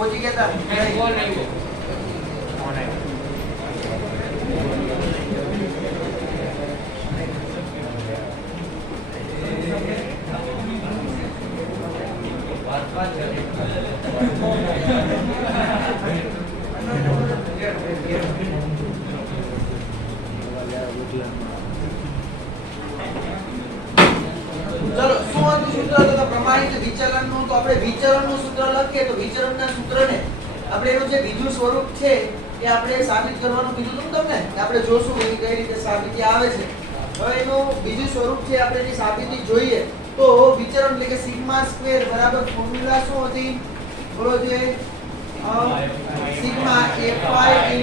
પહોંચી ગયા તા કોણ આવ્યો ચલો શું હતું સૂત્ર તો પ્રમાણિત વિચલનનું તો આપણે વિચલનનું સૂત્ર લખીએ તો વિચલનના સૂત્રને આપણે એનું જે બીજું સ્વરૂપ છે એ આપણે સાબિત કરવાનું કીધું હતું તમને કે આપણે જોશું કે કઈ રીતે સાબિતી આવે છે હવે એનું બીજું સ્વરૂપ છે આપણે એની સાબિતી જોઈએ તો વિચલન એટલે કે સિગ્મા સ્ક્વેર બરાબર ફોર્મ્યુલા શું હતી બોલો જે સિગ્મા fy xi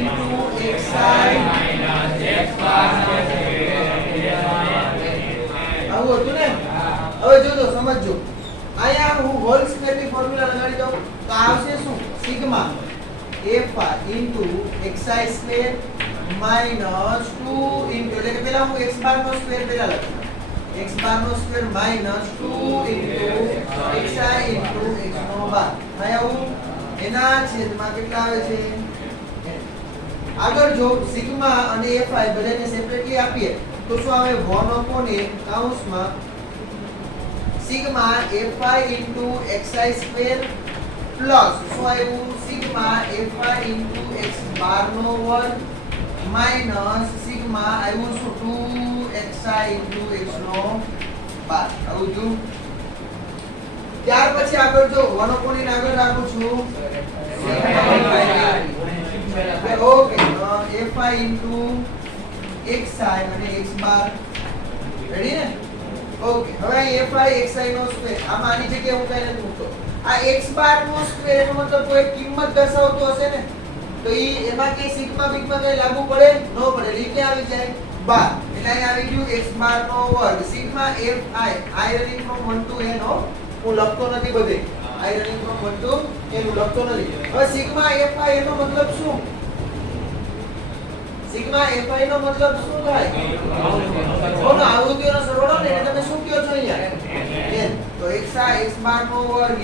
આવું હતું ને હવે જોજો સમજજો અહીંયા હું હોલ સ્ક્વેર ની ફોર્મ્યુલા લગાડી દઉં તો આવશે શું sigma fy xi square minus 2 એટલે કે પહેલા હું x બાર નો સ્ક્વેર પહેલા લખું x બાર નો સ્ક્વેર માઈનસ 2 xi x નો બાર થાય આવું એના છેદમાં કેટલા આવે છે આગળ જો સિગ્મા અને fy બધાને સેપરેટલી આપીએ તો શું આવે 1/a કૌંસમાં sigma fy xi square plus શું આવ્યું સિગ્મા fy x બાર નો વર્ગ માઈનસ સિગ્મા આવ્યું શું 2xi x નો બાર આવું જો ત્યાર પછી આગળ જો 1/a ને આગળ રાખું છું ઓકે fy xi અને x બાર રેડી ને ઓકે હવે fy xi નો સ્ક્વેર આમાં આની જગ્યાએ હું કઈ નથી મૂકતો આ x બાર નો સ્ક્વેર એનો મતલબ કોઈ કિંમત દર્શાવતો હશે ને તો એમાં કે સિગ્મા બિગ્મા કઈ લાગુ પડે ન પડે એટલે આવી જાય 12 એટલે અહીં આવી ગયું x બાર નો વર્ગ sigma fi i running from 1 to n હું લખતો નથી બધે i running from 1 to n હું લખતો નથી હવે સિગ્મા fi એનો મતલબ શું સિગ્મા fi નો મતલબ શું થાય કોનો આવૃત્તિનો સરવાળો ને એટલે તમે શું કહો છો અહીંયા n તો xi x બાર નો વર્ગ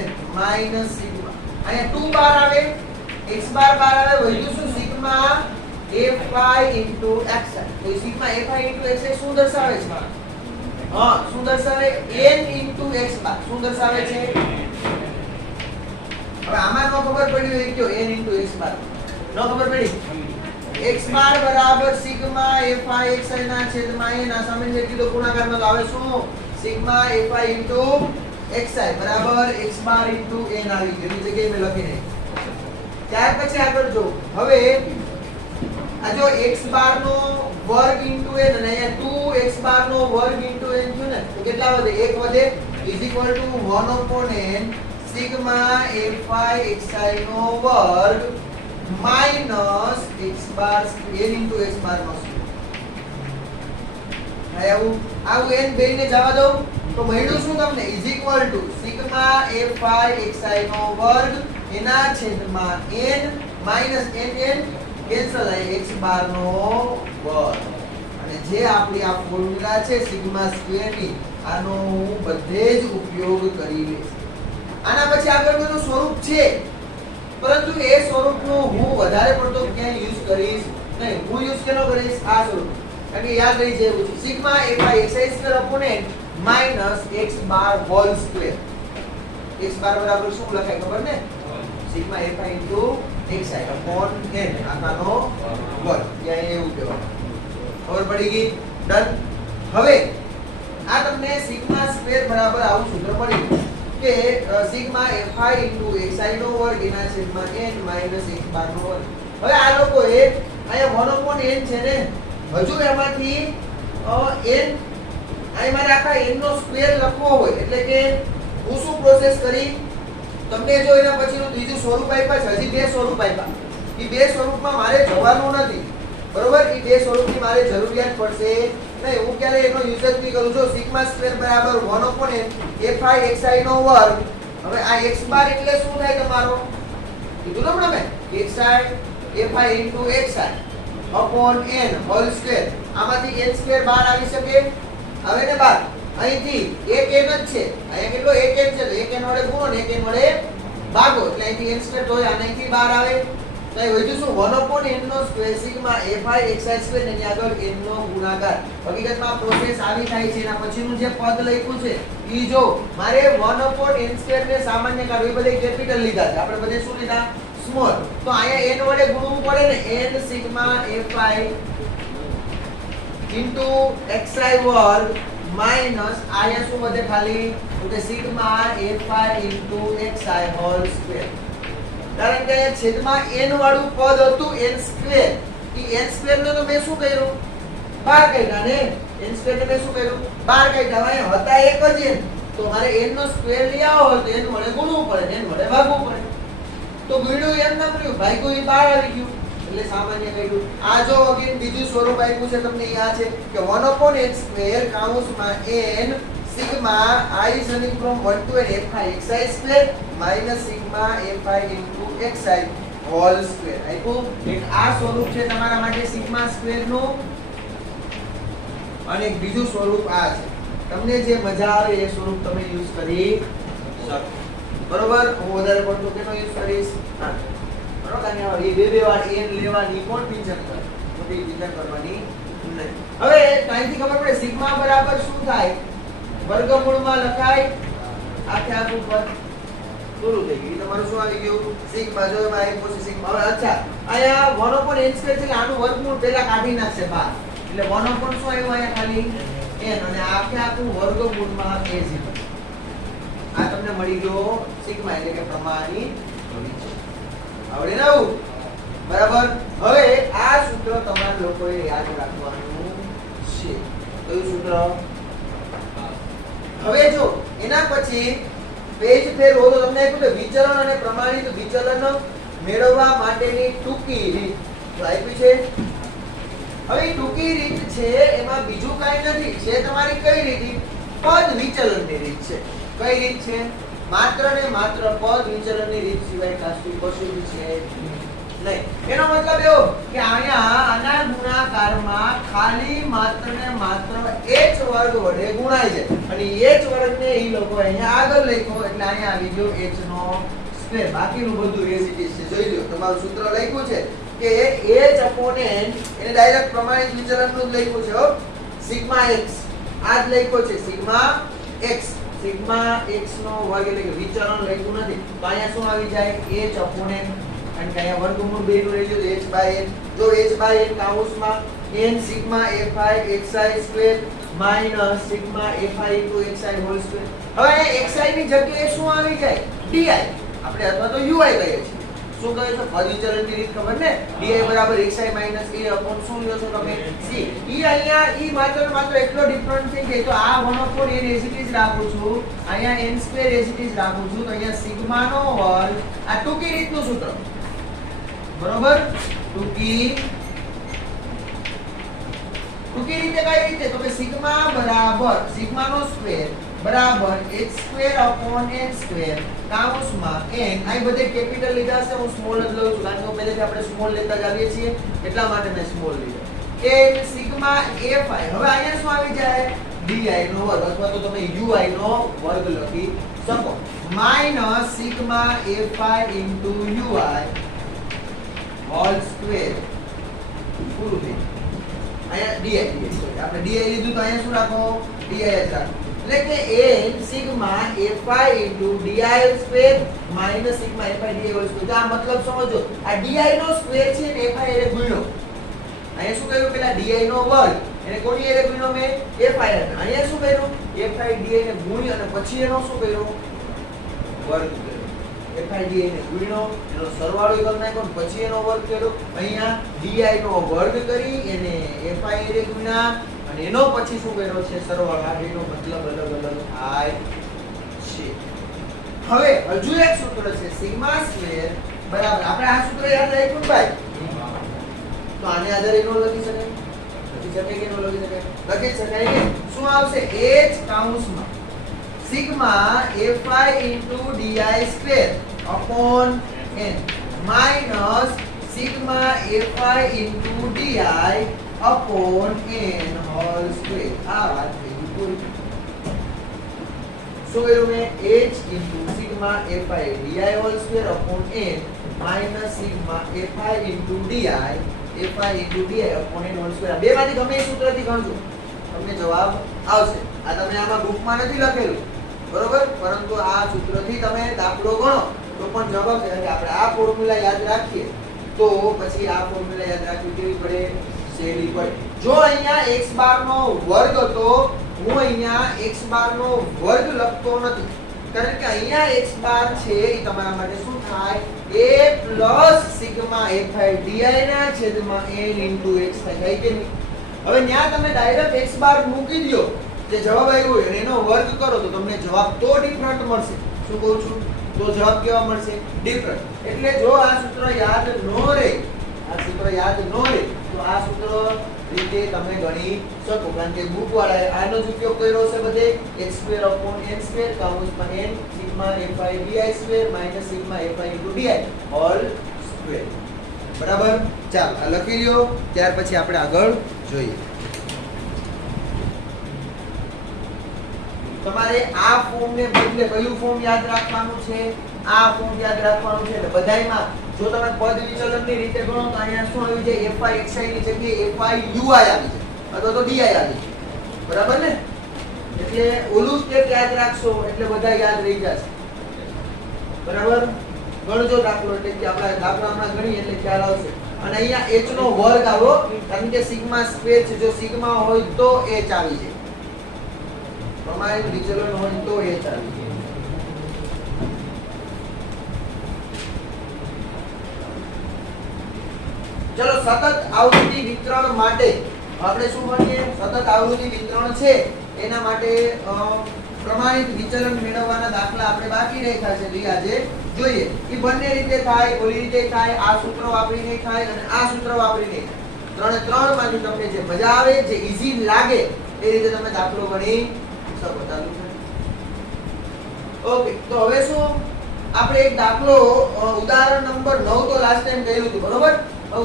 n માઈનસ સિગ્મા અહીંયા 2 બાર આવે x બાર આવે વધ્યું શું સિગ્મા fy xi તો સિગ્મા fy xi શું દર્શાવે છે હા શું દર્શાવે n x બાર શું દર્શાવે છે હવે આમાં નો ખબર પડી હોય કયો n x બાર નો ખબર પડી x બાર બરાબર સિગ્મા fy xi ના છેદમાં n આ સામે જે કીધું ગુણાકારમાં તો આવે શું સિગ્મા fy xi બરાબર x બાર n આવી ગયું એ જગ્યાએ મેં લખી નાખ્યું ત્યાર પછી આગળ જો હવે આ જો x બાર નો વર્ગ n અને અહીંયા 2x બાર નો વર્ગ n થયું ને તો કેટલા વધે 1 વધે = 1/n સિગ્મા fy xi નો વર્ગ માઈનસ x બાર n x બાર નો સ્ક્વેર આવું n બેને જવા દો તો મળ્યું શું તમને = સિગ્મા fy xi નો વર્ગ એના છેદમાં n માઈનસ n કેન્સલ થાય x બાર નો વર્ગ અને જે આપણી આ ફોર્મ્યુલા છે સિગ્મા સ્ક્વેર ની આનો હું બધે જ ઉપયોગ કરી લઈશ આના પછી આગળ બધું સ્વરૂપ છે પરંતુ એ સ્વરૂપનો હું વધારે પડતો ક્યાં યુઝ કરીશ નહીં હું યુઝ કેનો કરીશ આ સ્વરૂપ કારણ કે યાદ રહી જાય એવું છે sigma fy xi square upon n minus x બાર હોલ સ્ક્વેર x બાર બરાબર શું લખાય ખબર ને sigma fy xi upon n આનો વર્ગ ત્યાં એવું કહેવાય ખબર પડી ગઈ ડન હવે આ તમને સિગ્મા સ્ક્વેર બરાબર આવું સૂત્ર મળ્યું કે સિગ્મા fy xi નો વર્ગ એના છેદમાં n માઈનસ x બાર નો વર્ગ હવે આ લોકોએ અહીંયા 1/n છે ને હજુ એમાંથી n અહીં મારે આખા n નો સ્ક્વેર લખવો હોય એટલે કે હું શું પ્રોસેસ કરી તમને જો એના પછીનું ત્રીજું સ્વરૂપ આપ્યા છે હજી બે સ્વરૂપ આપ્યા એ બે સ્વરૂપમાં મારે જવાનું નથી બરોબર એ બે સ્વરૂપની મારે જરૂરિયાત પડશે નહીં હું ક્યારે એનો યુઝ જ નહીં કરું છું સિગ્મા સ્ક્વેર બરાબર 1/n fy xi નો વર્ગ હવે આ x બાર એટલે શું થાય તમારો કીધું ને આપણે xi fy xi upon n whole square આમાંથી n સ્ક્વેર બહાર આવી શકે હવે ને બહાર અહીંથી એક n જ છે અહીંયા કેટલો એક n છે તો એક n વડે ગુણો ને એક n વડે ભાગો એટલે અહીંથી n સ્ક્વેર તો આનાથી બહાર આવે તો એ વધ્યું શું 1/n નો square sigma fi xi square ને અહીં આગળ n નો ગુણાકાર હકીકતમાં પ્રોસેસ આવી થાય છે એના પછીનું જે પદ લખ્યું છે ઈ જો મારે 1/n સ્ક્વેર ને સામાન્ય કાઢવું એ બધે કેપિટલ લીધા છે આપણે બધે શું લીધા સ્મોલ તો અહીંયા n વડે ગુણવું પડે ને n sigma fi into xi વર્ગ માઈનસ આયા શું વધે ખાલી તો કે sigma fi into xi whole square કારણ કે છેદમાં n વાળું પદ હતું n સ્ક્વેર ઈ n સ્ક્વેર ને તો મેં શું કર્યું બહાર કાઢ્યા ને n સ્ક્વેર ને મેં શું કર્યું બહાર કાઢ્યા અહીંયા હતા એક જ n તો મારે n નો સ્ક્વેર લઈ આવો તો n વડે ગુણવું પડે n વડે ભાગવું પડે તો ગુણ્યું n નામ રહ્યું ભાગ્યું ઈ બહાર આવી ગયું એટલે સામાન્ય કર્યું આ જો અગેન બીજું સ્વરૂપ આપ્યું છે તમને આ છે કે 1/n સ્ક્વેર કૌંસમાં n sigma I is running from 1 to n fi xi square minus sigma fi into xi whole square આપ્યું એક આ સ્વરૂપ છે તમારા માટે સિગ્મા સ્ક્વેર નું અને એક બીજું સ્વરૂપ આ છે તમને જે મજા આવે એ સ્વરૂપ તમે યુઝ કરી શકો બરોબર હું વધારે પડતો કેનો યુઝ કરીશ હા બરોબર અહીંયા બે વાર n લેવાની કોણ પિંચર કરે મોટી પિંચર કરવાની નહીં હવે કાંઈથી ખબર પડે સિગ્મા બરાબર શું થાય વર્ગમૂળમાં લખાય આખે આખું પદ પૂરું થઈ ગયું તમારું શું આવી ગયું સિગ્મા જો એમાં એક પોસી સિગ્મા હવે અચ્છા અહીંયા 1/n સ્ક્વેર છે આનું વર્ગમૂળ પહેલા કાઢી નાખશે બહાર એટલે 1/, શું આવ્યું અહીંયા ખાલી n અને આખે આખું વર્ગમૂળમાં a છે આ તમને મળી ગયો સિગ્મા એટલે કે પ્રમાણિત આવડે ને આવું બરાબર હવે આ સૂત્ર તમારા લોકોએ યાદ રાખવાનું છે કયું સૂત્ર હવે જો એના પછી પેજ ફેરવો તો તમને કહ્યું કે વિચલન અને પ્રમાણિત વિચલન મેળવવા માટેની ટૂંકી રીત આપ્યું છે હવે ટૂંકી રીત છે એમાં બીજું કાંઈ નથી છે તમારી કઈ રીત પદ વિચલનની રીત છે કઈ રીત છે માત્ર ને માત્ર પદ વિચલનની રીત સિવાય કશું છે નહીં એનો મતલબ એવો કે અહીંયા આના ગુણાકારમાં ખાલી માત્ર ને માત્ર h વર્ગ વડે ગુણાય છે અને h વર્ગને ઈ લોકો અહીંયા આગળ લખ્યો એટલે અહીંયા આવી ગયો h નો સ્ક્વેર બાકીનું બધું એઝ ઇટ ઇઝ છે જોઈ લો તમારું સૂત્ર લખ્યું છે કે h upon n એને ડાયરેક્ટ પ્રમાણિત વિચલનનું જ લખ્યું છે હો સિગ્મા x આ જ લખ્યો છે સિગ્મા x સિગ્મા x નો વર્ગ એટલે કે વિચલન લખ્યું નથી તો અહીંયા શું આવી જાય h upon n અને કે અહીંયા વર્ગમૂળ 2 નું રહી ગયું h by n જો h by n કૌંસમાં n sigma fi xi square minus sigma fi into xi whole square હવે અહીંયા xi ની જગ્યાએ શું આવી જાય di આપણે અથવા તો ui કહીએ છીએ શું કહે છે પદ વિચલનની રીત ખબર ને di બરાબર xi માઈનસ a upon શું લ્યો છો તમે c ઈ અહીંયા ઈ માત્ર એટલો ડિફરન્ટ થઈ જાય તો આ 1/n as it is રાખું છું અહીંયા n square as it is રાખું છું તો અહીંયા સિગ્મા નો વર્ગ આ ટૂંકી રીતનું સૂત્ર બરોબર ટૂંકી રીતે કઈ રીતે તો કે સિગ્મા બરાબર સિગ્મા નો સ્ક્વેર બરાબર h square upon n square કૌંસમાં n આ બધે કેપિટલ લીધા છે હું સ્મોલ જ લઉં છું કારણ કે પહેલેથી આપણે સ્મોલ લેતા જ આવીએ છીએ એટલા માટે મેં સ્મોલ લીધો n સિગ્મા fi હવે અહીંયા શું આવી જાય di નો વર્ગ અથવા તો તમે ui નો વર્ગ લખી શકો minus sigma fi into ui whole square પૂરું થઈ અહીંયા di આપણે di લીધું તો અહીંયા શું રાખો di જ રાખો એટલે કે n sigma fi into di square minus sigma fi di whole square આ મતલબ સમજો આ di નો સ્ક્વેર છે ને fi એ ગુણ્યો અહીંયા શું કર્યું પેલા di નો વર્ગ એને કોની એ ગુણ્યો મે fi અહીંયા શું કર્યું fi di ને ગુણ્યો અને પછી એનો શું કર્યું વર્ગ fi di ને ગુણ્યો એનો સરવાળો કરી નાખ્યો પછી એનો વર્ગ કર્યો અહીંયા di નો વર્ગ કરી એને fi એ ગુણ્યા અને એનો પછી શું કર્યો છે સરવાળો આ બેનો મતલબ અલગ થાય છે હવે હજુ એક સૂત્ર છે સિગ્મા સ્ક્વેર બરાબર આપણે આ સૂત્ર યાદ રાખ્યું ભાઈ તો આને આધારે નો લખી શકાય કે નો લખી શકાય કે શું આવશે h કૌંસમાં sigma fi into di square upon n minus sigma fi into di upon n whole square આ વાત થઈ પૂરી શું કર્યું મેં h into sigma sigma fi di whole square upon n minus sigma fi into di fi into di upon n whole square. બે માંથી ગમે એ સૂત્રથી ગણજો તમને જવાબ આવશે. આ તમે આમાં બુકમાં નથી લખેલું બરોબર, પરંતુ આ સૂત્રથી તમે દાખલો ગણો તો પણ જવાબ આવશે. એટલે આપણે આ ફોર્મ્યુલા યાદ રાખીએ તો પછી આ ફોર્મ્યુલા યાદ રાખવી કેવી પડે? સહેલી પડે. જો અહીંયા x બાર નો વર્ગ હતો, હું અહીંયા x બાર નો વર્ગ લખતો નથી કારણ કે અહીંયા x બાર છે એ તમારા માટે શું થાય? a plus sigma fi di ના છેદમાં n into x થાય કે નહીં? હવે ત્યાં તમે ડાયરેક્ટ x બાર મૂકી દો, જે જવાબ આવ્યો હોય એનો વર્ગ કરો તો તમને જવાબ તો ડિફરન્ટ મળશે. શું કહું છું? તો જવાબ કેવા મળશે? ડિફરન્ટ. એટલે જો આ સૂત્ર યાદ ન રહે, આ સૂત્ર યાદ ન રહે તો આ સૂત્ર રીતે તમે ગણી શકો કારણ કે બુક વાળાએ આનો જ ઉપયોગ કર્યો છે બધે. x² n² કૌંસમાં n sigma fi di² sigma fi di whole square. બરાબર? ચાલો આ લખી લ્યો, ત્યાર પછી આપણે આગળ જોઈએ. તમારે આ ફોર્મ ને બદલે કયું ફોર્મ યાદ રાખવાનું છે? આ ફોર્મ યાદ રાખવાનું છે. એટલે બધાયમાં જો તમે પદ વિચલનની રીતે ગણો તો અહીંયા શું આવી જાય? fi xi ની જગ્યાએ fi ui આવી જાય અથવા તો di આવી જાય. બરાબર ને? એટલે ઓલું સ્ટેપ યાદ રાખશો એટલે બધા યાદ રહી જશે. બરાબર? ગણજો દાખલો એટલે કે આપણે દાખલા હમણાં ગણીએ એટલે ખ્યાલ આવશે. અને અહીંયા h નો વર્ગ આવો કારણ કે સિગ્મા સ્ક્વેર છે. જો સિગ્મા હોય તો h આવી જાય, પ્રમાણિત વિચલન હોય તો h આવી જાય. ચલો સતત આવૃત્તિ વિતરણ માટે આપણે શું ભણીએ? સતત આવૃત્તિ વિતરણ છે એના માટે પ્રમાણિત વિચલન મેળવવાના દાખલા આપણે બાકી રાખ્યા છે. આજે જોઈએ એ બંને રીતે થાય, ઓલી રીતે થાય, આ સૂત્ર વાપરીને થાય અને આ સૂત્ર વાપરીને. ત્રણે ત્રણ માંથી તમને જે મજા આવે, જે ઈઝી લાગે એ રીતે તમે દાખલો ગણી શકો. ચાલુ છે? ઓકે, તો હવે શું આપણે એક દાખલો ઉદાહરણ નંબર 9 તો લાસ્ટ ટાઈમ કર્યું હતું બરોબર.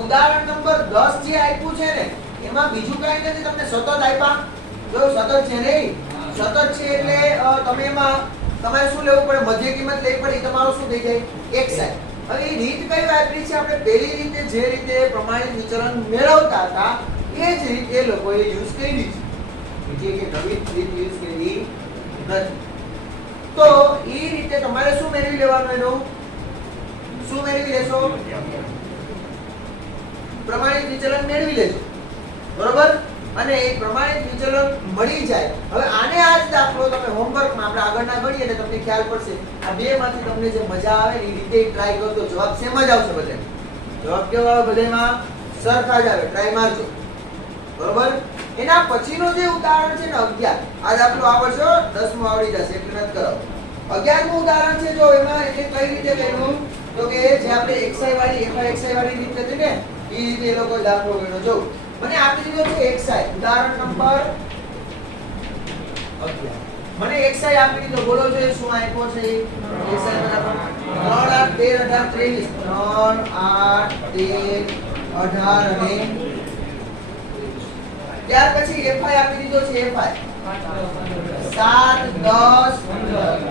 ઉદાહરણ નંબર 10 જે આપ્યું છે ને એમાં બીજું કઈ નથી, તમને સતત આપ્યા. જો સતત છે ને, સતત છે એટલે તમે એમાં તમારે શું લેવું પડે? મધ્ય કિંમત લેવી પડે. તમારું શું થઈ જાય? xi. હવે એ રીત કઈ વાપરી છે? આપણે પહેલી રીતે જે રીતે પ્રમાણિત વિચલન મેળવતા હતા એ જ રીત એ લોકોએ યુઝ કરી છે. બીજી કે નવી રીત યુઝ કરી નથી. તો એ રીતે તમારે શું મેળવી લેવાનું? એનું શું મેળવી લેશો? પ્રમાણિત વિચલન મેળવી લેજો બરોબર. અને એ પ્રમાણિત વિચલન મળી જાય. હવે આને આ જ દાખલો તમે હોમવર્કમાં આપણે આગળના ગણીએ એટલે તમને ખ્યાલ પડશે. આ બે માંથી તમને જે મજા આવે એ રીતે ટ્રાય કરજો. જવાબ સેમ જ આવશે બધે. જવાબ કેવો આવે? બધામાં સરખા જ આવે. ટ્રાય મારજો બરોબર. એના પછીનો જે ઉદાહરણ છે ને 11, આ દાખલો આવડશે, 10મું આવડી જશે એટલે નથી કરાવો. 11મું ઉદાહરણ છે જો એમાં એટલે કઈ રીતે કર્યું તો કે જે આપણે xi વાળી fi xi વાળી રીત હતી ને એ રીતે એ લોકો દાખલો ગણ્યો. જો મને આપી દીધો છે xi, ઉદાહરણ નંબર 11. મને xi આપી દીધો, બોલો જો શું આપ્યો છે? xi બરાબર 3 8 13 18 23 3 8 13 18 અને ત્યાર પછી fi આપી દીધો છે fi 7 10 15.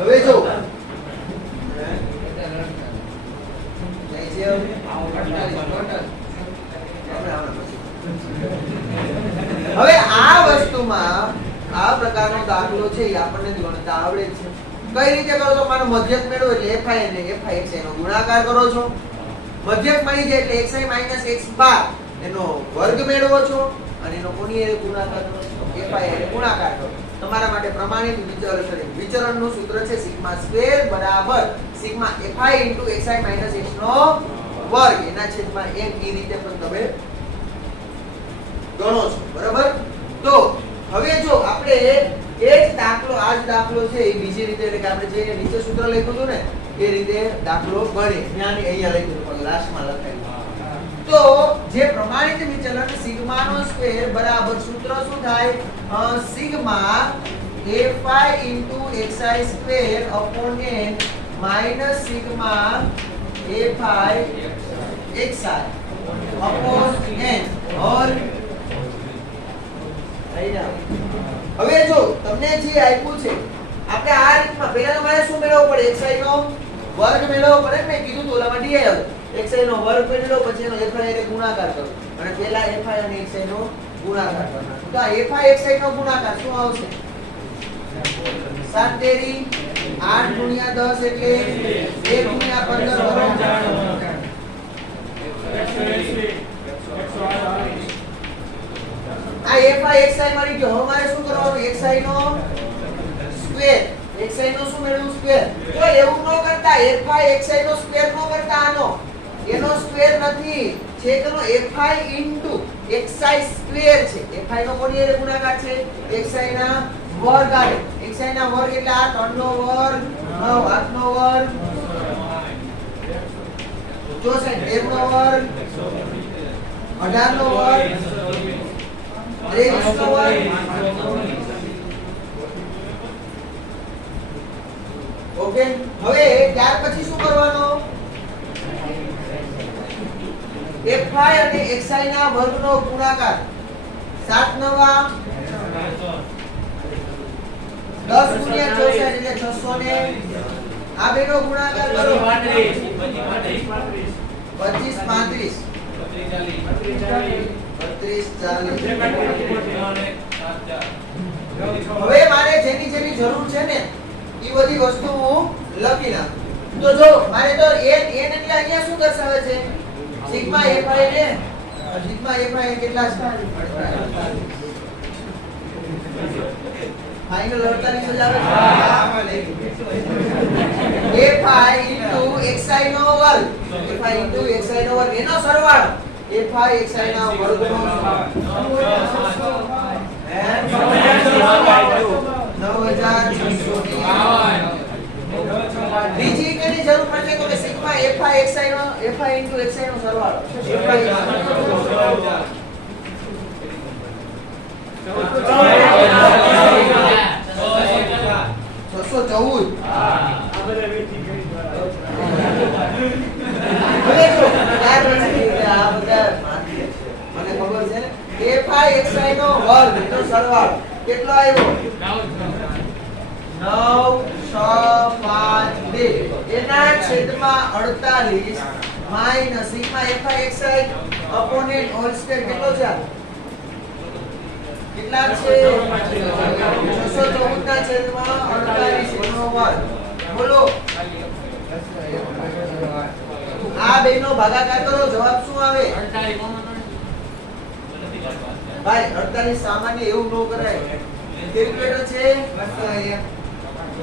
હવે જો હવે આ વસ્તુમાં આ પ્રકારનો દાખલો છે એ આપણને ગણતા આવડે છે. કઈ રીતે કરો છો? મારો મધ્યક મેળવો એટલે fi અને fi xi નો ગુણાકાર કરો છો. મધ્યક મળી જાય એટલે xi - x બાર એનો વર્ગ મેળવો છો અને એનો કોની એ ગુણાકાર કરો છો? fi એ ગુણાકાર કરો. તમારા માટે પ્રમાણિત વિચલનનું સૂત્ર છે સિગ્મા સ્ક્વેર બરાબર સિગ્મા fi * xi - x નો વર્ગ એના છેદમાં n. એ રીતે પણ તમે ગણો છો બરાબર. તો હવે જો આપણે એ જ દાખલો આ જ દાખલો છે એ બીજી રીતે એટલે કે આપણે જે નીચે સૂત્ર લખ્યું હતું ને એ રીતે દાખલો ગણીએ. ત્યાંની અહીંયા લખ્યું પણ લાસ્ટમાં લખાયું. તો જે પ્રમાણિત વિચલન સિગ્મા નો સ્ક્વેર બરાબર સૂત્ર શું થાય? Sigma fi * xi square upon n minus sigma fi xi upon n whole હવે જો તમને જે આપ્યું છે આપણે આ રીતમાં પહેલા તો મારે શું મેળવવું પડે xi નો વર્ગ મેળવવો પડે. મેં કીધું તો ઓલામાં di આવ્યો xi નો વર્ગ મેળવો પછી એનો fi ને ગુણાકાર કરો અને પહેલા fi અને xi નો ગુણાકાર કરવાનો. તો આ fi xi નો ગુણાકાર શું આવશે? 7 તેરી 8 ગુણ્યા 10 એટલે 1 ગુણ્યા 15 બરાબર. આ fi xi મળી ગયો. હવે મારે શું કરવાનું? xi નો સ્ક્વેર. xi નો શું મેળવવું? સ્ક્વેર. તો એવું ન કરતા fi xi નો સ્ક્વેર ન કરતા આનો એનો સ્ક્વેર નથી છે તેનો fi ઇન્ટુ xi સ્ક્વેર છે. fi નો કોની સાથે ગુણાકાર છે? xi ના વર્ગ આવે. xi ના વર્ગ એટલે આ 3 નો વર્ગ 9 8 નો વર્ગ 64 13 નો વર્ગ 18 નો વર્ગ 23 નો વર્ગ. ઓકે. હવે ત્યાર પછી શું કરવાનું? fi અને xi ના વર્ગનો ગુણાકાર 7 નવા 10 ગુણ્યા 64 એટલે 600 ને આ બેનો ગુણાકાર કરો 25 35 હવે મારે જેની જેની જરૂર છે ને એ બધી વસ્તુ હું લખી નાખું. તો જો મારે તો n એટલે અહીંયા શું દર્શાવે છે? સિગ્મા fi ને સિગ્મા fi કેટલા છે? ફાઇનલ 48 જ આવે છે. fi into xi નો વર્ગ fi into xi નો વર્ગ એનો સરવાળો fi xi ના વર્ગનો બીજી કેની જરૂર પડશે તો કે સિગ્મા fi xi નો fi into xi નો સરવાળો xi નો વર્ગ એનો સરવાળો કેટલો આવ્યો? 9 6 5 2 એના છેદમાં 48 માઈનસ સિગ્મા fi xi અપોન n હોલ સ્ક્વેર કેટલો છે? કેટલા છે? 614 ના છેદમાં 48 નો વર્ગ. બોલો આ બેનો ભાગાકાર કરો જવાબ શું આવે? 48 ભાઈ 48 સામાન્ય એવું ન કરાય. કેલ્ક્યુલેટર છે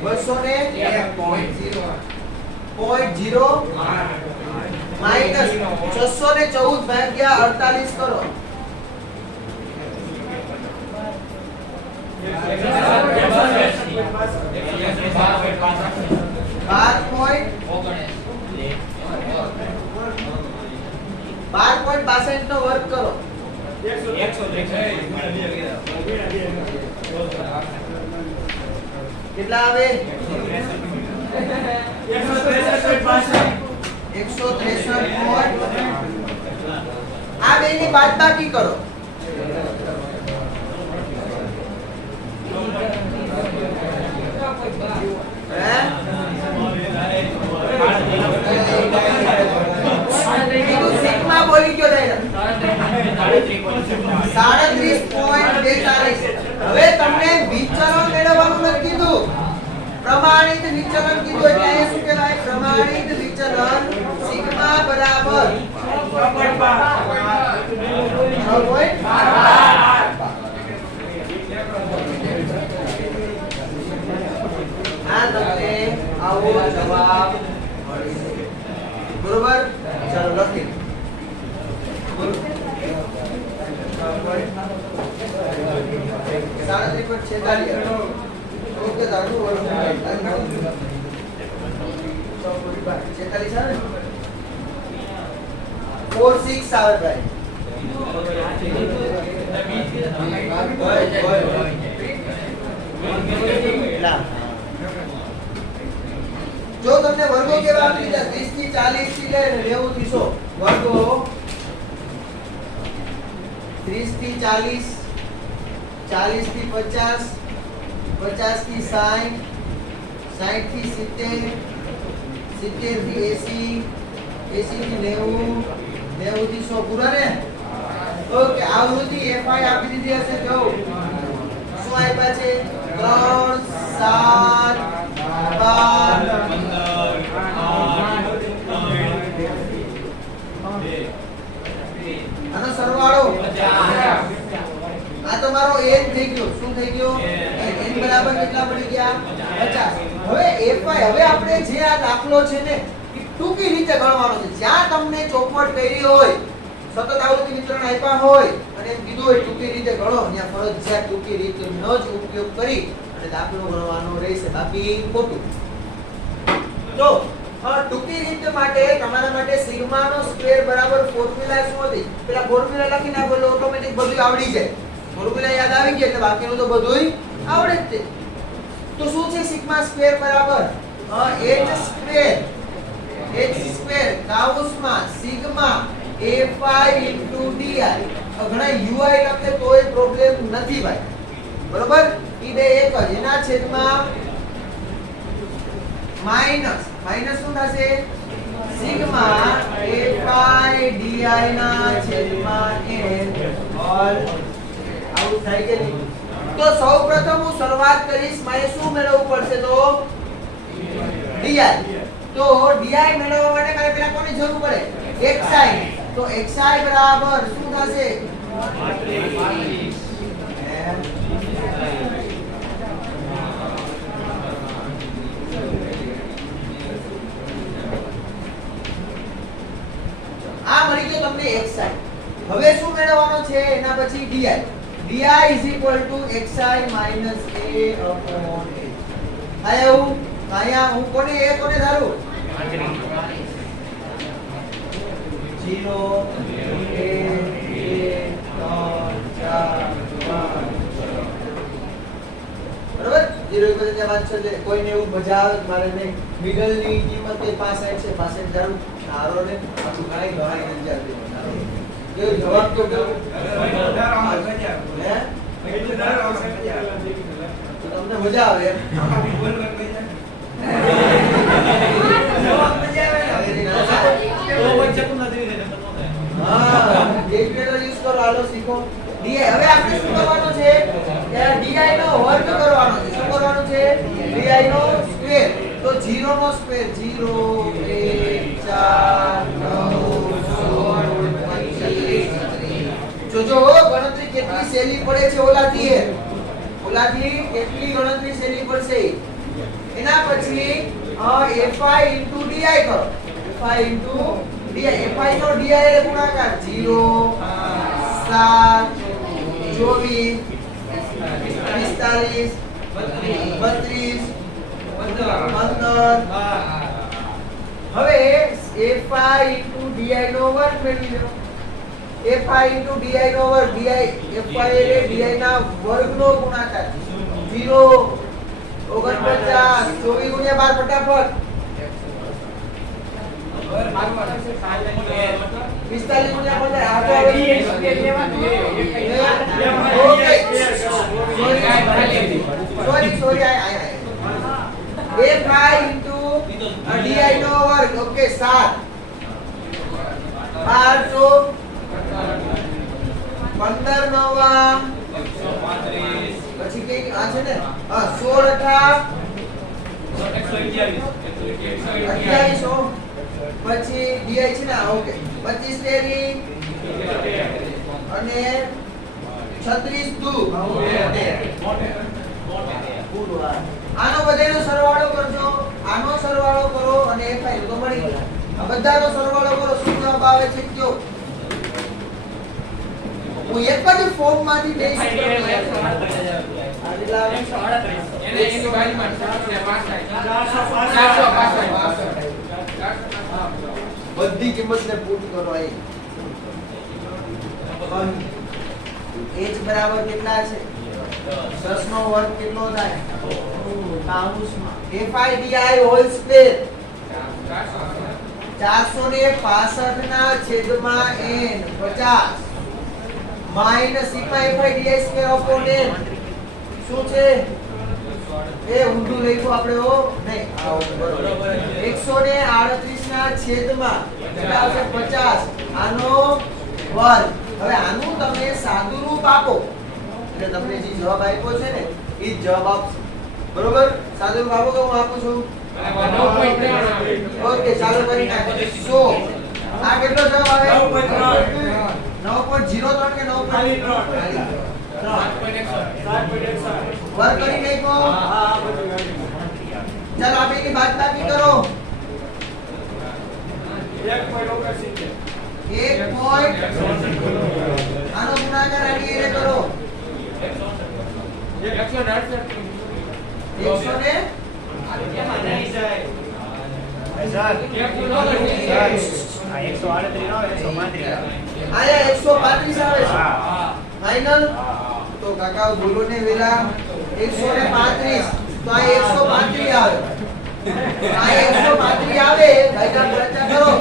200 ને 0.0 માઈનસ 614 ભાગ્યા 48 કરો 12.62 નો વર્ગ કરો 163 કેટલા આવે? 163. આ બેની બાદબાકી કરો સિગ્મા બોલી ગયો ડાયરેક્ટ 37.42. હવે તમને વિચલન મેળવવાનું નથી કીધું, પ્રમાણિત વિચલન કીધું એટલે એ શું કહેવાય? પ્રમાણિત વિચલન સિગ્મા બરાબર 6.12. આ તમને આવો જવાબ મળશે. બરોબર? ચાલો લખી ઓકે દાદુ 46 આવે 46 આવે ભાઈ. જો તમને વર્ગો કેવા આપી દીધા 30 થી 40 થી લઈને 90 થી 100 વર્ગો 30 થી 40 40 થી 50 50 થી 60, 60 થી 70, 70 થી 80, 80 થી 90, 90 થી 100 પૂરા ને? ઓકે, આવૃત્તિ fi આપી દીધી હશે. જો શું આપ્યા છે? 3 7 12 આનો સરવાળો 50. આ તમારો n થઈ ગયો. શું થઈ ગયો? n બરાબર કેટલા પડી ગયા? 50. હવે fi, હવે આપણે જે આ દાખલો છે ને એ ટૂંકી રીતે ગણવાનો છે. જ્યાં તમને ચોપડ કરી હોય, સતત આવૃત્તિ વિતરણ આપ્યા હોય અને એમ કીધું હોય ટૂંકી રીતે ગણો, ત્યાં ફરજિયાત ટૂંકી રીતનો જ ઉપયોગ કરી અને દાખલો ગણવાનો રહેશે, બાકી ખોટું. તો ટૂંકી રીત માટે તમારા માટે સિગ્મા નો સ્ક્વેર બરાબર ફોર્મ્યુલા શું હતી? પેલા ફોર્મ્યુલા લખી નાખો એટલે ઓટોમેટિક બધું આવડી જાય. ફોર્મ્યુલા યાદ આવી ગયા એટલે બાકીનું તો બધુંય આવડે જ છે. તો શું છે સિગ્મા સ્ક્વેર બરાબર h સ્ક્વેર કાઉન્સમાં સિગ્મા fi * di. ઘણા ui લખે તોય પ્રોબ્લેમ નથી ભાઈ, બરોબર? ઈ બે એક જ, એના છેદમાં માઈનસ શું થશે? સિગ્મા fi di ના છેદમાં n ઓલ. આવું થાય કે નહીં? તો સૌપ્રથમ હું શરૂઆત કરીશ, મારે શું મેળવવું પડશે? તો di. તો di મેળવવા માટે મારે પહેલા કોની જરૂર પડે? xi. તો xi બરાબર શું થશે? આ મળી ગયો તમને xi. હવે શું મેળવવાનો છે? એના પછી di. di xi - a/a. આયું આયા હું કોને a કોને ધારું? 0 1 2 3 4 બરાબર. 0 1 2 3 4 છે. કોઈને એવું મજા આવે મારે ને મિડલ ની કિંમત એ 65 છે, 65 ધારું. સારો ને પાછું કાઈ ગણાય નથી આવતી. કેવો જવાબ તો કેવો? તમને મજા આવે એમ? હા, કેલ્ક્યુલેટર યુઝ કરો, હાલો શીખો. di. હવે આપણે શું કરવાનું છે? di નો વર્ગ કરવાનો છે. શું કરવાનું છે? di નો સ્ક્વેર. તો 0 નો સ્ક્વેર 0 1 4 9 જો ગણતરી કેટલી સહેલી પડે છે ઓલાથી કેટલી ગણતરી સહેલી પડશે. એના પછી fi * di કરો. fi * di. fi નો di એટલે ગુણાકાર 0 7 24 45 32 15. હવે fi * di નો વર્ગ મેળવી લો. fi * di નો વર્ગ. di fi એટલે di ના વર્ગનો ગુણાકાર 0 49 24 ગુણ્યા 12 ફટાફટ 45 ગુણ્યા 15 આ તો સોરી fi * di નો વર્ગ. ઓકે 7 12 તો 15 નવા પછી કે આ છે ને 16 અઠા 28 પછી di છે ને. ઓકે 25 તેરી અને 36 દુ. આનો બધાનો સરવાળો કરજો. આનો સરવાળો કરો અને fi તો મળી ગયો. આ બધાનો સરવાળો કરો. શું જવાબ આવે છે? કયો હું એક જ ફોર્મ માંથી બે બધી કિંમત ને પુટ કરો. h બરાબર કેટલા છે? 10 નો વર્ગ કેટલો થાય? કાઉન્સમાં fi di હોલ સ્ક્વેર 465 ના છેદમાં n 50 minus sigma fi di square upon n શું છે? એ ઊંધું લખ્યું આપણે ઓ નહીં આ બરોબર 138 ના છેદમાં કેટલા આવશે 50 આનો વર્ગ હવે આનું તમે સાદું રૂપ આપો એટલે તમને જે જવાબ આપ્યો છે ને એ જ જવાબ આપશે બરોબર સાદું રૂપ આપો કે હું આપું છું ઓકે ચાલો કરી નાખીએ 100 આ કેટલો જવાબ આવે 9.03 કે 9.3 વર્ગ કરી નાખો ચાલો આપણે એની બાદબાકી કરો 1 પોઈન્ટ આનો ગુણાકાર આની એને કરો 135 આવે છે ફાઇનલ તો કાકા બોલો ને વેલા 135 તો આ 135 આવે આ 135 આવે ભાઈના ગણતરી કરો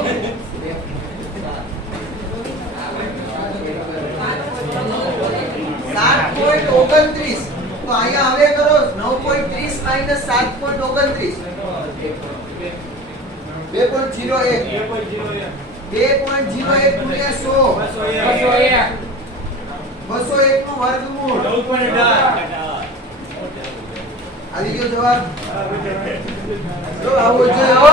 7.29 તો અહીંયા હવે કરો 9.30 - 7.29 2.01 ગુણ્યા 100 201 નું વર્ગમૂળ 9.8 આવી ગયો જવાબ જો આવો જોઈએ હો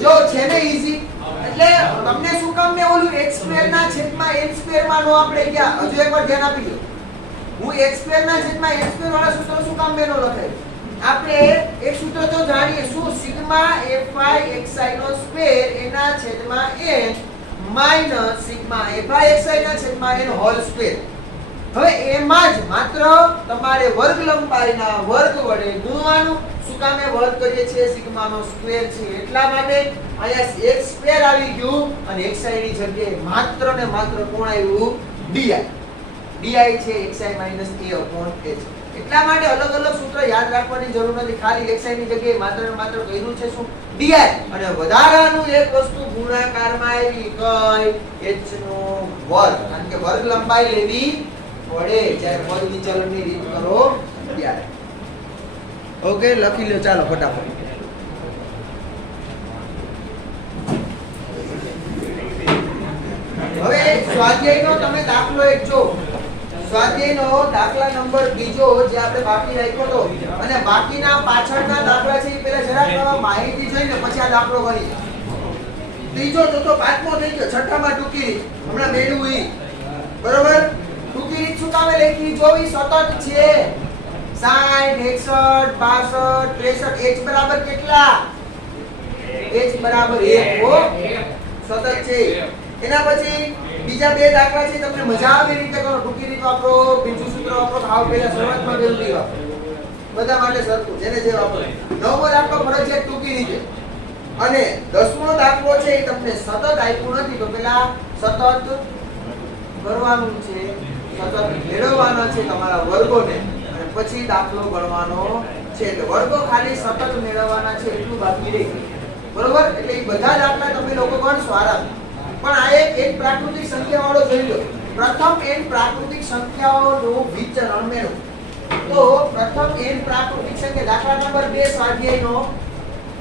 જો છે ને ઈઝી એટલે તમને શું કામ મે ઓલું x² ના છેદમાં n² માં નો આપણે ગયા હજુ એકવાર ધ્યાન આપી દો હું x² ના છેદમાં n² વાળા સૂત્ર શું કામ મે નો લખાય આપણે એક સૂત્ર તો જાણીએ શું સિગ્મા fi xi નો સ્ક્વેર એના છેદમાં n minus sigma fi xi ના છેદમાં n હોલ સ્ક્વેર હવે એમાં જ માત્ર તમારે વર્ગ લંબાઈના વર્ગ વડે ગુણવાનું શું કામે વર્ગ કરીએ છીએ સિગ્મા નો સ્ક્વેર છે એટલા માટે અહીંયા x સ્ક્વેર આવી ગયું અને xi ની જગ્યાએ માત્ર ને માત્ર કોણ આવ્યું di છે xi - a/h એટલા માટે અલગ અલગ સૂત્ર યાદ રાખવાની જરૂર નથી ખાલી xi ની જગ્યાએ માત્ર ને માત્ર કીધું છે શું di અને વધારાનું એક વસ્તુ ગુણાકારમાં આવી કઈ h નો વર્ગ કારણ કે વર્ગ લંબાઈ લેવી પડે જ્યારે પદ વિચલનની રીત કરો ત્યારે ઓકે લખી લો ચાલો ફટાફટ હવે સ્વાધ્યાયનો તમે દાખલો એક જો સ્વાધ્યાયનો દાખલા નંબર બીજો જે આપણે બાકી રાખ્યો તો અને બાકીના પાછળના દાખલા છે એ પહેલા જરાક નવા માહિતી જોઈને પછી આ દાખલો કરી ત્રીજો ચોથો પાંચમો થઈ ગયો છઠ્ઠામાં ટૂંકી રીત હમણાં મેળવું ઈ બરોબર ટૂંકી રીત શું કામે લખી જોવી સતત છે 60 61 62 63 h બરાબર કેટલા h બરાબર 1 હો સતત છે એના પછી બીજા બે દાખલા છે તમને મજા આવે એ રીતે કરો ટૂંકી રીત વાપરો બીજું સૂત્ર વાપરો હાવ પહેલા શરૂઆતમાં જલ્દી વાપરો બધા માટે સરખું જેને જે વાપરો નવમો દાખલો ફરજિયાત ટૂંકી રીતે અને 10મો દાખલો છે એ તમને સતત આપ્યું નથી તો પેલા સતત કરવાનું છે સતત મેળવવાના છે તમારા વર્ગોને અને પછી દાખલો ગણવાનો છે એટલે વર્ગો ખાલી સતત મેળવવાના છે એટલું બાકી રહી બરોબર એટલે એ બધા દાખલા તમે લોકો ગણશો આરામ પણ આ એક n પ્રાકૃતિક સંખ્યા વાળો જોઈ લો પ્રથમ n પ્રાકૃતિક સંખ્યાઓનું વિચરણ મેળવો તો પ્રથમ n પ્રાકૃતિક સંખ્યા દાખલા નંબર 2 સ્વાધ્યાયનો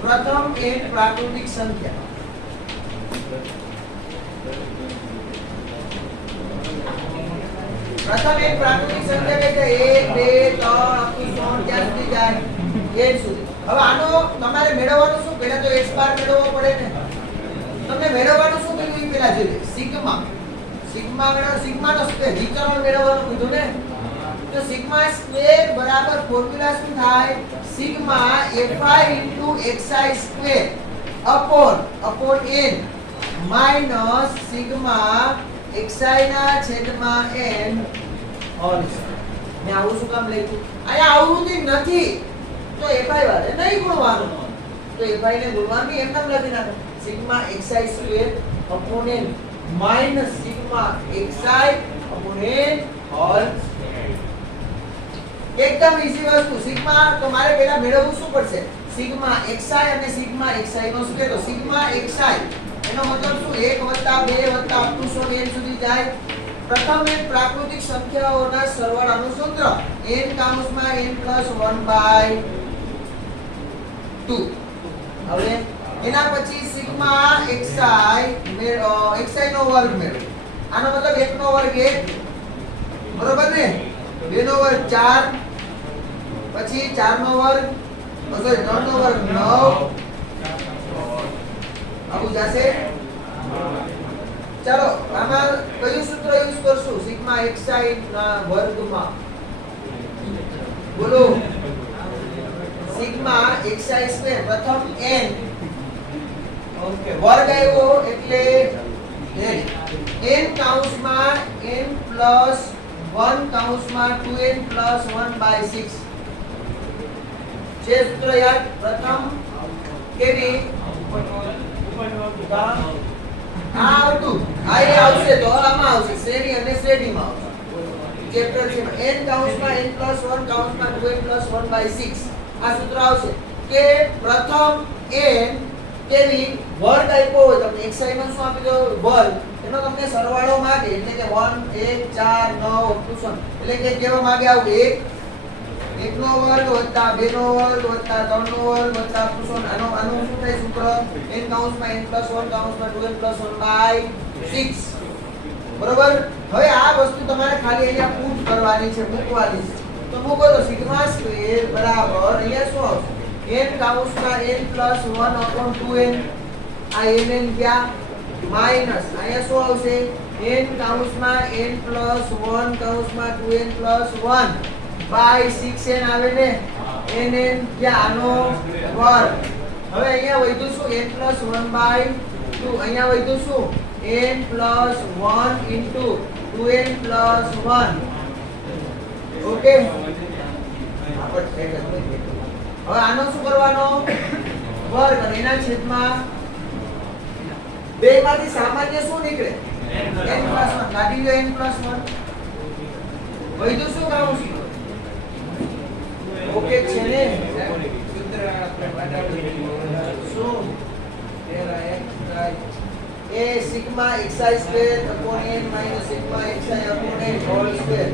પ્રથમ n પ્રાકૃતિક સંખ્યા પ્રથમ n પ્રાકૃતિક સંખ્યા કે 1 2 3 ક્યાં સુધી જાય n સુધી હવે આનો તમારે મેળવવાનું શું પહેલા તો x બાર મેળવવો પડે ને તમને મેળવવાનું શું કીધું એ પહેલા જોઈએ સિગ્મા સિગ્માનો સ્ક્વેર વિકર્ણ મેળવવાનું કીધું ને તો સિગ્મા સ્ક્વેર બરાબર ફોર્મ્યુલા શું થાય sigma fi xi square upon n minus sigma xi ના છેદમાં n હોલ મે આવું શું કામ લખ્યું આયા આવૃત્તિ નથી તો fi વાળે નહીં ગુણવાનું તો fi ને ગુણવાનું એમ નામ લખી નાખો sigma xi square upon n minus sigma xi અપોન n હોલ એકદમ ઈઝી વસ્તુ સિગ્મા તો મારે પહેલા મેળવવું શું પડશે સિગ્મા xi અને સિગ્મા xi નો સ્ક્વેર તો સિગ્મા xi એનો મતલબ શું 1 2 up to n સુધી જાય પ્રથમ n પ્રાકૃતિક સંખ્યાઓના સરવાળાનું સૂત્ર n કૌંસમાં n + 1/2. હવે એના પછી સિગ્મા xi xi નો વર્ગ મેળવો. આનો મતલબ 1 નો વર્ગ 1, બરોબર ને? 2 નો વર્ગ 4, પછી 4 નો વર્ગ સોરી 3 નો વર્ગ 9. આવું જશે. ચાલો આમાં કયું સૂત્ર યુઝ કરશું? સિગ્મા xi ના વર્ગમાં. બોલો. સિગ્મા xi² પ્રથમ n ઓકે વર્ગ આવ્યો એટલે n કૌંસમાં n + 1 કૌંસમાં 2n + 1/6 જે સૂત્ર યાદ પ્રથમ કેવી આ આવતું આ એ આવશે તો આમાં આવશે શ્રેણી અને શ્રેણીમાં આવશે. ચેપ્ટર છે n કૌંસમાં n + 1 કૌંસમાં 2n + 1/6 આ સૂત્ર આવશે કે પ્રથમ n કેવી વર્ગ આપ્યો હોય તમને xi માં શું આપી દો વર્ગ એનો તમને સરવાળો માંગે એટલે કે 1 1 4 9 એટલે કે કેવા માંગે આવું 1 નો વર્ગ વત્તા 2 નો વર્ગ વત્તા 3 નો વર્ગ વત્તા આનું શું થાય સૂત્ર n કૌંસમાં n + 1 કૌંસમાં 2n + 1/6 બરોબર. હવે આ વસ્તુ તમારે ખાલી અહીંયા પુટ કરવાની છે મૂકવાની છે તો મૂકો તો સિગ્મા² બરાબર અહીંયા શું આવશે n કૌંસમાં n + 1/2n આ n ક્યાં માઈનસ અહીંયા શું આવશે n કૌંસમાં n + 1 કૌંસમાં 2n + 1/6n આવે ને n ક્યાં આનો વર્ગ. હવે અહીંયા વધ્યું શું n + 1/2 અહીંયા વધ્યું શું n + 1 * 2n + 1 ઓકે. હવે આનો શું કરવાનો વર્ગ અને એના છેદમાં બે માંથી સામાન્ય શું નીકળે n + 1 કાઢી લો n + 1 વધ્યું શું કરું છું ઓકે છે ને શું એ sigma xi² / n - sigma xi / n whole square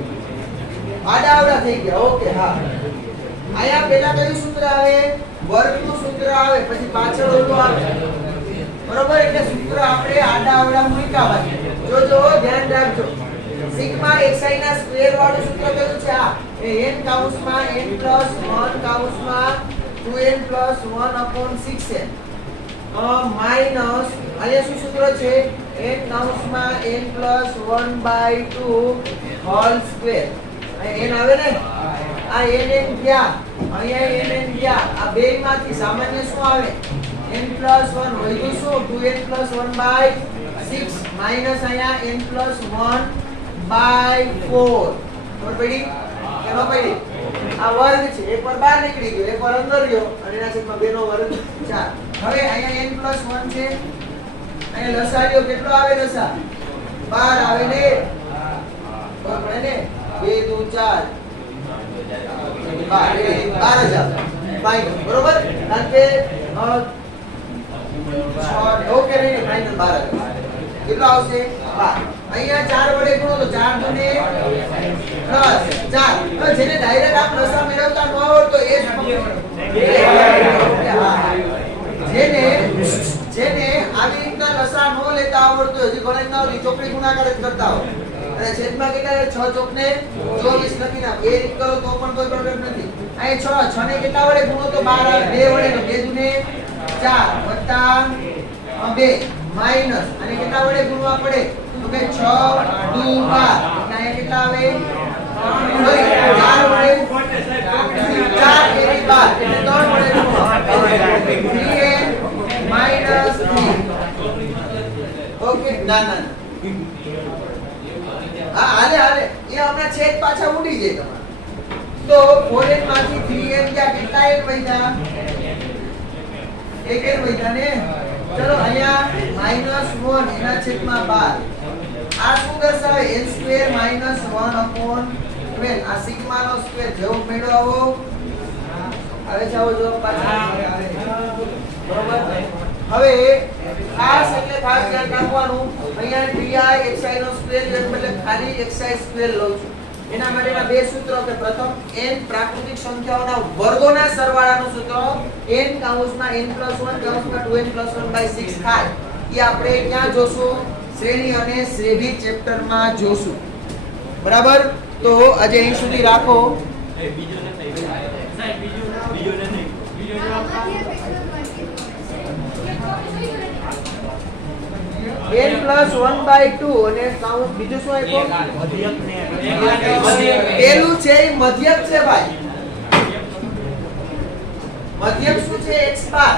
આડા આવડા થઈ ગયા. ઓકે હા આયા પહેલા કયું સૂત્ર આવે વર્ગનું સૂત્ર આવે પછી પાછળ ઓલું આવે બરોબર. એટલે સૂત્ર આપણે આડા આવડા મૂક્યા જો ધ્યાન રાખજો. સિગ્મા xi ના સ્ક્વેર વાળું સૂત્ર કયું છે આ n કૌંસમાં n + 1 કૌંસમાં 2n + 1/6n માઈનસ અહીંયા શું સૂત્ર છે n કૌંસમાં n + 1/2 હોલ સ્ક્વેર n આવે ને આ n ગયા અહીંયા n ગયા આ બે માંથી સામાન્ય શું આવે n + 1 વધ્યું શું 2n + 1/6 માઈનસ અહીંયા n + 1/4 ખબર પડી કે ન પડી? આ વર્ગ છે એકવાર બહાર નીકળી ગયો એકવાર અંદર ગયો અને એના છેદમાં 2 નો વર્ગ 4. હવે અહીંયા n + 1 છે અહીંયા લસાઅ કેટલો આવે લસાઅ 12 આવે ને બરાબર ને 2 2 4 12 ફાઇનલ બરોબર. કારણ કે ઓકે નહીં ફાઇનલ 12 કેટલો આવશે 12. અહીંયા 4 વડે ગુણો તો 4 દુને +4. હવે જેને ડાયરેક્ટ આમ લસાઅ મેળવતા ન આવડતો એ જ જેને આવી રીતના લસાઅ ન લેતા આવડતો હજી ગણિત ના આવડી ચોકડી ગુણાકાર જ કરતા હોય અને છેદમાં કેટલા 6 ચોકને 24 લખી નાખ એ રીત કરો તો પણ કોઈ પ્રોબ્લેમ નથી. અહીં 6 ને કેટલા વડે ગુણો તો 12 આવે 2 વડે તો 2 દુને 4 વત્તા 2 માઈનસ અને કેટલા વડે ગુણવા પડે તો કે 6 2 12 અહીંયા કેટલા આવે સોરી 4 વડે 4 એની 12 એટલે 3 વડે ગુણવા 3n - 3 ઓકે ના ના હા હાલે હાલે એ હમણાં છેદ પાછા ઉડી જાય તમારે તો 4n માંથી 3n ક્યાં કેટલા n વધ્યા 1n વધ્યા ને. ચલો અહીંયા -1 એના છેદમાં 12 આ શું દર્શાવે n² - 1/12 આ સિગ્મા નો સ્ક્વેર જેવો મેળવો આવે છે આવો જો પાછા બરોબર. હવે ખાસ એટલે ખાસ ધ્યાન રાખવાનું અહીંયા di xi નો સ્ક્વેર એટલે ખાલી xi સ્ક્વેર લઉં છું. એના માટેના બે સૂત્રો કે પ્રથમ n પ્રાકૃતિક સંખ્યાઓના વર્ગોના સરવાળાનું સૂત્ર n કૌંસમાં n + 1 કૌંસમાં 2n + 1/6 થાય. એ આપણે ક્યાં જોશું? શ્રેણી અને શ્રેભી ચેપ્ટરમાં જોશું. બરાબર? તો આજે અહીં સુધી રાખો. n + 1/2 અને કૌંસ બીજું શું આપ્યું? પેલું છે એ મધ્યક છે ભાઈ. મધ્યક શું છે? x બાર.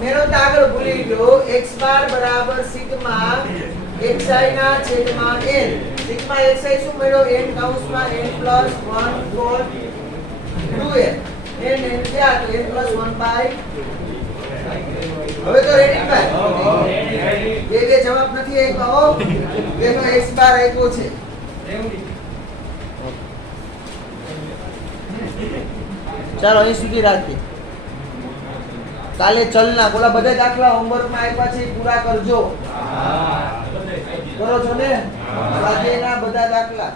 મેળવતા આગળ ભૂલી ગયો. x બાર બરાબર સિગ્મા xi ના છેદમાં n. સિગ્મા xi શું મળ્યો? n કૌંસમાં n + 1 4 2n. n ક્યાં? તો n + 1/2. હવે તો રેડી ભાઈ. બે જવાબ નથી આપ્યો. એનો x બાર આપ્યો છે. ચાલો અહીં સુધી રાખીએ. કાલે ચલના ઓલા બધા દાખલા હોમવર્કમાં આપ્યા છે પૂરા કરજો. કરો છો ને? સ્વાધ્યાયના બધા દાખલા